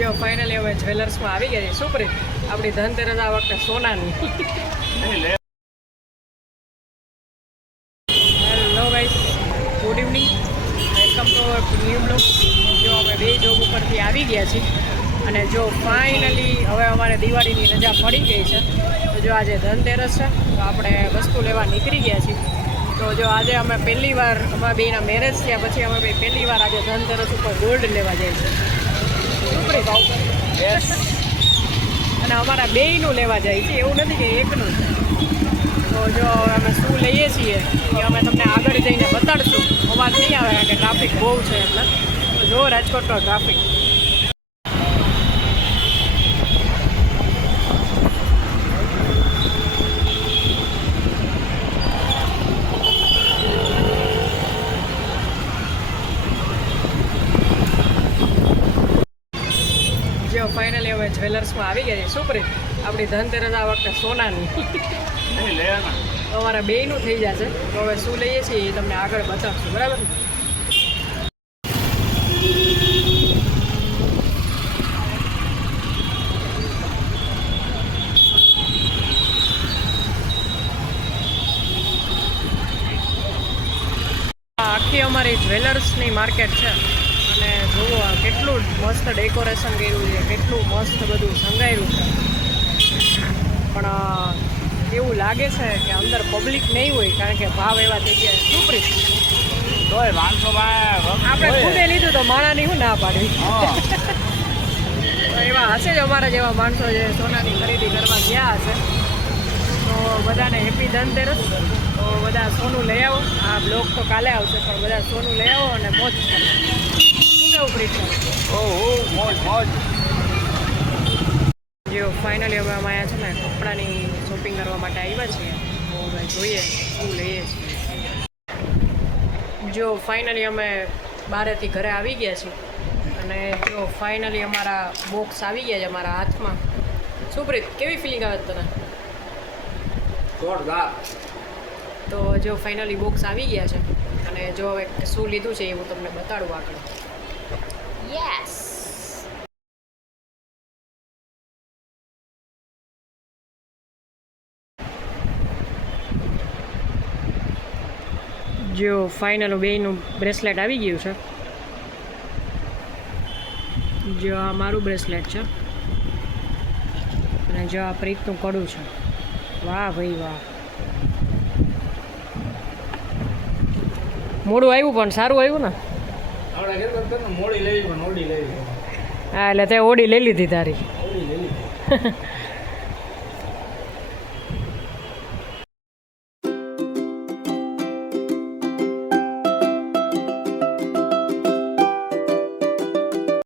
જો ફાઇનલી હવે જ્વેલર્સમાં આવી ગયા છે. શું કરી આપણી ધનતેરસ આ વખતે સોનાની. Hello guys, good evening, welcome to our new blog. જો અમે બે જોબ ઉપરથી આવી ગયા છીએ અને જો ફાઇનલી હવે અમારે દિવાળીની રજા પડી ગઈ છે. તો જો આજે ધનતેરસ છે તો આપણે વસ્તુ લેવા નીકળી ગયા છીએ. તો જો આજે અમે પહેલી વાર અમારા બેના મેરેજ થયા પછી અમે બે પહેલી વાર આજે ધનતેરસ ઉપર ગોલ્ડ લેવા જઈએ છીએ. ઉપરી ભાવ અને અમારા બેયનું લેવા જાય છે, એવું નથી કે એકનું છે. તો જો અમે શું લઈએ છીએ એ અમે તમને આગળ જઈને બતાડશું. અવાજ નહીં આવે કારણ કે ટ્રાફિક બહુ છે એટલે. તો જો રાજકોટનો ટ્રાફિક. જો ફાઇનલી હવે જ્વેલર્સમાં આવી ગયા છે. શું કરી આપણી ધનતેરસ આ વખતે સોનાની. અમારા બેયનું થઈ જશે. તો હવે શું લઈએ છીએ એ તમને આગળ બતાવશું, બરાબર ને? આખી અમારી જ્વેલર્સની માર્કેટ છે અને જુઓ કેટલું મસ્ત ડેકોરેશન કર્યું છે, કેટલું મસ્ત બધું સંગાયું છે. પણ એવું લાગે છે કે અંદર પબ્લિક નહીં હોય કારણ કે ભાવ એવા થઈ ગયા. શું પ્રીસ આપણે ખુદે લીધું તો માણાની શું ના પાડવી. તો એવા હશે જ અમારા જેવા માણસો જે સોનાની ખરીદી કરવા ગયા હશે. તો બધાને હેપી ધનતેરસ. તો બધા સોનું લઈ આવો. આ બ્લોગ તો કાલે આવશે પણ બધા સોનું લઈ આવો અને મોજ કરો. શું કેવું પ્રીસ? જો ફાઇનલી હવે અમે આવ્યા છે ને કપડાની શોપિંગ કરવા માટે આવ્યા છીએ. તો હવે જોઈએ શું લઈએ છીએ. જો ફાઇનલી અમે બહારેથી ઘરે આવી ગયા છીએ અને જો ફાઇનલી અમારા બોક્સ આવી ગયા છે અમારા હાથમાં. શું પ્રીત, કેવી ફિલિંગ આવે તને? તો જો ફાઇનલી બોક્સ આવી ગયા છે અને જો હવે શું લીધું છે એ હું તમને બતાડું આગળ. યસ, જો ફાઇનલ બેયનું બ્રેસલેટ આવી ગયું છે. જો આ મારું બ્રેસલેટ છે અને જો આ પ્રીતનું કડું છે. વાહ ભાઈ વાહ, મોડું આવ્યું પણ સારું આવ્યું ને. હા એટલે તે ઓડી લઈ લીધી તારી.